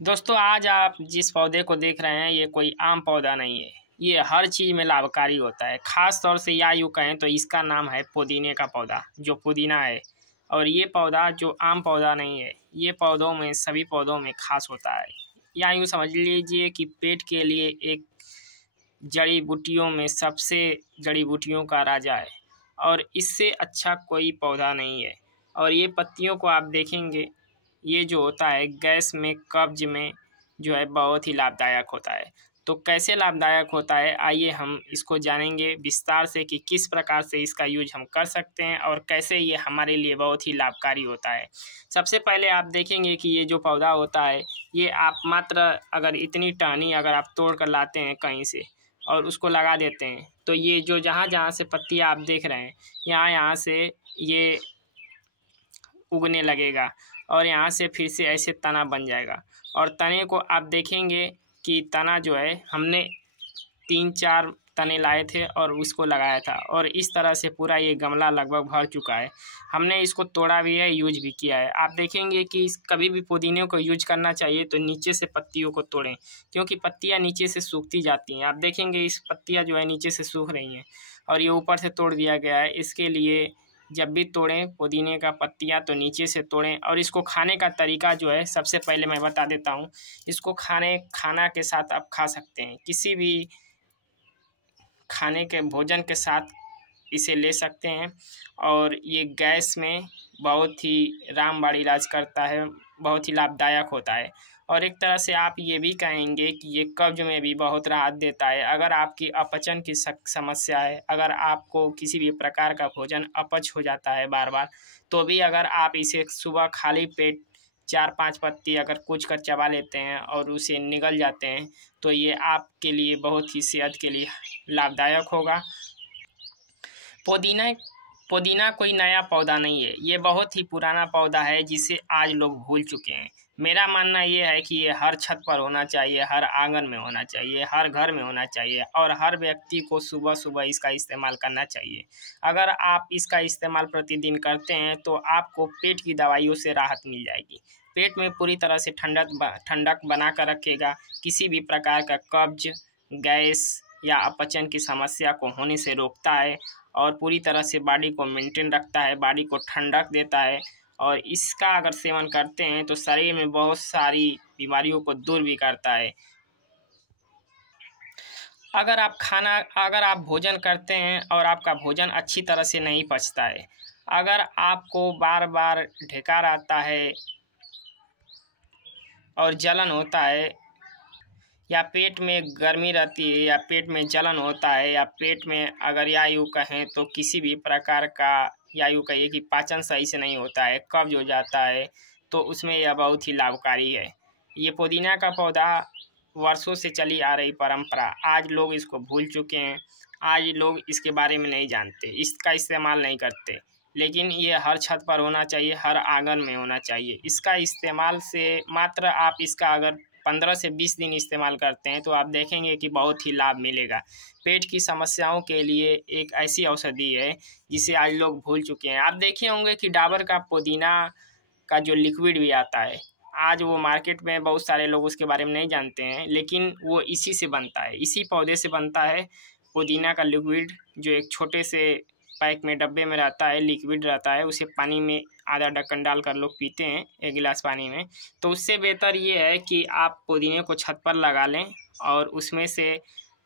दोस्तों, आज आप जिस पौधे को देख रहे हैं ये कोई आम पौधा नहीं है। ये हर चीज़ में लाभकारी होता है। ख़ास तौर से या यूँ कहें तो इसका नाम है पुदीने का पौधा, जो पुदीना है। और ये पौधा जो आम पौधा नहीं है, ये पौधों में सभी पौधों में ख़ास होता है। या यूँ समझ लीजिए कि पेट के लिए एक जड़ी बूटियों में सबसे जड़ी बूटियों का राजा है और इससे अच्छा कोई पौधा नहीं है। और ये पत्तियों को आप देखेंगे, ये जो होता है गैस में, कब्ज में जो है बहुत ही लाभदायक होता है। तो कैसे लाभदायक होता है, आइए हम इसको जानेंगे विस्तार से कि किस प्रकार से इसका यूज हम कर सकते हैं और कैसे ये हमारे लिए बहुत ही लाभकारी होता है। सबसे पहले आप देखेंगे कि ये जो पौधा होता है, ये आप मात्र अगर इतनी टहनी अगर आप तोड़ कर लाते हैं कहीं से और उसको लगा देते हैं, तो ये जो जहाँ जहाँ से पत्तियाँ आप देख रहे हैं, यहाँ से ये उगने लगेगा और यहाँ से फिर से ऐसे तना बन जाएगा। और तने को आप देखेंगे कि तना जो है हमने 3-4 तने लाए थे और उसको लगाया था और इस तरह से पूरा ये गमला लगभग भर चुका है। हमने इसको तोड़ा भी है, यूज भी किया है। आप देखेंगे कि कभी भी पुदीने को यूज करना चाहिए तो नीचे से पत्तियों को तोड़ें, क्योंकि पत्तियाँ नीचे से सूखती जाती हैं। आप देखेंगे इस पत्तियाँ जो है नीचे से सूख रही हैं और ये ऊपर से तोड़ दिया गया है। इसके लिए जब भी तोड़ें पुदीने का पत्तियाँ तो नीचे से तोड़ें। और इसको खाने का तरीका जो है सबसे पहले मैं बता देता हूँ। इसको खाना के साथ आप खा सकते हैं, किसी भी खाने के भोजन के साथ इसे ले सकते हैं। और ये गैस में बहुत ही रामबाण इलाज करता है, बहुत ही लाभदायक होता है। और एक तरह से आप ये भी कहेंगे कि ये कब्ज में भी बहुत राहत देता है। अगर आपकी अपचन की समस्या है, अगर आपको किसी भी प्रकार का भोजन अपच हो जाता है बार बार, तो भी अगर आप इसे सुबह खाली पेट 4-5 पत्ती अगर कूच कर चबा लेते हैं और उसे निगल जाते हैं, तो ये आपके लिए बहुत ही सेहत के लिए लाभदायक होगा। पुदीना कोई नया पौधा नहीं है, ये बहुत ही पुराना पौधा है जिसे आज लोग भूल चुके हैं। मेरा मानना ये है कि ये हर छत पर होना चाहिए, हर आंगन में होना चाहिए, हर घर में होना चाहिए और हर व्यक्ति को सुबह सुबह इसका इस्तेमाल करना चाहिए। अगर आप इसका इस्तेमाल प्रतिदिन करते हैं तो आपको पेट की दवाइयों से राहत मिल जाएगी। पेट में पूरी तरह से ठंडक बना कर रखेगा, किसी भी प्रकार का कब्ज, गैस या अपचन की समस्या को होने से रोकता है और पूरी तरह से बॉडी को मेंटेन रखता है, बॉडी को ठंडक देता है। और इसका अगर सेवन करते हैं तो शरीर में बहुत सारी बीमारियों को दूर भी करता है। अगर आप भोजन करते हैं और आपका भोजन अच्छी तरह से नहीं पचता है, अगर आपको बार बार ढेकार आता है और जलन होता है, या पेट में गर्मी रहती है, या पेट में जलन होता है, या पेट में अगर या यूँ कहें तो किसी भी प्रकार का, या यूँ कहिए कि पाचन सही से नहीं होता है, कब्ज हो जाता है, तो उसमें यह बहुत ही लाभकारी है। ये पुदीना का पौधा वर्षों से चली आ रही परंपरा, आज लोग इसको भूल चुके हैं। आज लोग इसके बारे में नहीं जानते, इसका इस्तेमाल नहीं करते, लेकिन ये हर छत पर होना चाहिए, हर आंगन में होना चाहिए। इसका इस्तेमाल से मात्र आप इसका अगर 15 से 20 दिन इस्तेमाल करते हैं तो आप देखेंगे कि बहुत ही लाभ मिलेगा। पेट की समस्याओं के लिए एक ऐसी औषधि है जिसे आज लोग भूल चुके हैं। आप देखे होंगे कि डाबर का पुदीना का जो लिक्विड भी आता है, आज वो मार्केट में बहुत सारे लोग उसके बारे में नहीं जानते हैं, लेकिन वो इसी से बनता है, इसी पौधे से बनता है पुदीना का लिक्विड, जो एक छोटे से पैक में डब्बे में रहता है, लिक्विड रहता है। उसे पानी में आधा ढक्कन डालकर लोग पीते हैं, 1 गिलास पानी में। तो उससे बेहतर ये है कि आप पुदीने को छत पर लगा लें और उसमें से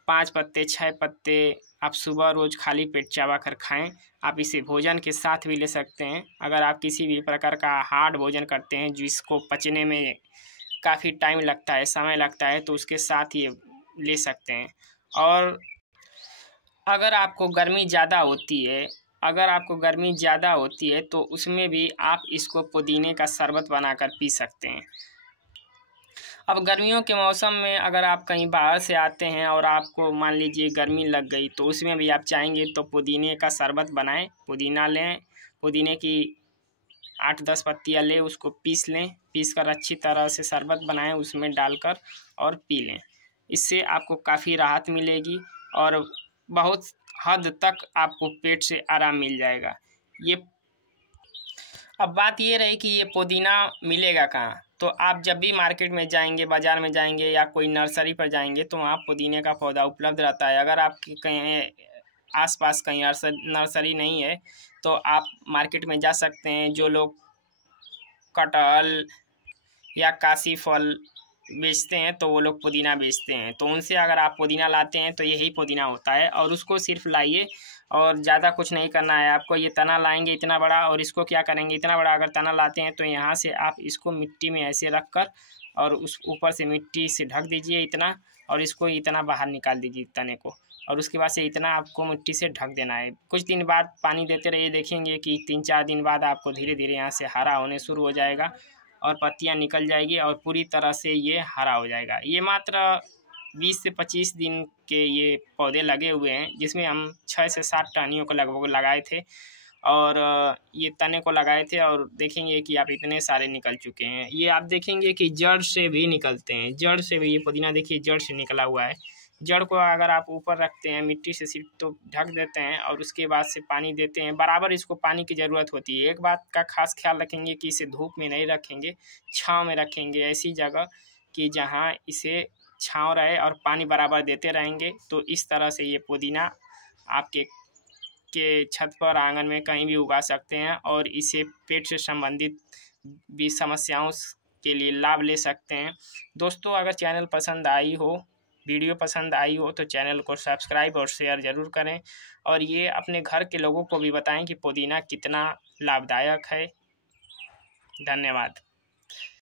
5 पत्ते 6 पत्ते आप सुबह रोज़ खाली पेट चबा कर खाएँ। आप इसे भोजन के साथ भी ले सकते हैं। अगर आप किसी भी प्रकार का हार्ड भोजन करते हैं जिसको पचने में काफ़ी टाइम लगता है, समय लगता है, तो उसके साथ ये ले सकते हैं। और अगर आपको गर्मी ज़्यादा होती है तो उसमें भी आप इसको पुदीने का शरबत बनाकर पी सकते हैं। अब गर्मियों के मौसम में अगर आप कहीं बाहर से आते हैं और आपको मान लीजिए गर्मी लग गई, तो उसमें भी आप चाहेंगे तो पुदीने का शरबत बनाएं। पुदीना लें, पुदीने की 8-10 पत्तियाँ लें, उसको पीस लें, पीस कर अच्छी तरह से शरबत बनाएं, उसमें डालकर और पी लें। इससे आपको काफ़ी राहत मिलेगी और बहुत हद तक आपको पेट से आराम मिल जाएगा। अब बात ये रही कि ये पुदीना मिलेगा कहाँ, तो आप जब भी मार्केट में जाएंगे, बाज़ार में जाएंगे या कोई नर्सरी पर जाएंगे तो वहाँ पुदीने का पौधा उपलब्ध रहता है। अगर आपके कहीं आसपास कहीं नर्सरी नहीं है तो आप मार्केट में जा सकते हैं। जो लोग कटहल या काशी फल बेचते हैं तो वो लोग पुदीना बेचते हैं, तो उनसे अगर आप पुदीना लाते हैं तो यही पुदीना होता है। और उसको सिर्फ लाइए और ज़्यादा कुछ नहीं करना है आपको। ये तना लाएंगे इतना बड़ा, और इसको क्या करेंगे, इतना बड़ा अगर तना लाते हैं तो यहाँ से आप इसको मिट्टी में ऐसे रख कर और उस ऊपर से मिट्टी से ढक दीजिए इतना, और इसको इतना बाहर निकाल दीजिए तने को, और उसके बाद से इतना आपको मिट्टी से ढक देना है। कुछ दिन बाद पानी देते रहिए, देखेंगे कि 3-4 दिन बाद आपको धीरे धीरे यहाँ से हरा होने शुरू हो जाएगा और पत्तियां निकल जाएगी और पूरी तरह से ये हरा हो जाएगा। ये मात्र 20 से 25 दिन के ये पौधे लगे हुए हैं, जिसमें हम 6 से 7 टहनियों को लगभग लगाए थे और ये तने को लगाए थे। और देखेंगे कि आप इतने सारे निकल चुके हैं। ये आप देखेंगे कि जड़ से भी निकलते हैं, जड़ से भी ये पुदीना देखिए जड़ से निकला हुआ है। जड़ को अगर आप ऊपर रखते हैं मिट्टी से सिर्फ तो ढक देते हैं और उसके बाद से पानी देते हैं, बराबर इसको पानी की ज़रूरत होती है। एक बात का खास ख्याल रखेंगे कि इसे धूप में नहीं रखेंगे, छांव में रखेंगे, ऐसी जगह कि जहां इसे छांव रहे और पानी बराबर देते रहेंगे। तो इस तरह से ये पुदीना आपके छत पर, आंगन में कहीं भी उगा सकते हैं और इसे पेट से संबंधित भी समस्याओं के लिए लाभ ले सकते हैं। दोस्तों, अगर चैनल पसंद आई हो, वीडियो पसंद आई हो तो चैनल को सब्सक्राइब और शेयर ज़रूर करें, और ये अपने घर के लोगों को भी बताएं कि पुदीना कितना लाभदायक है। धन्यवाद।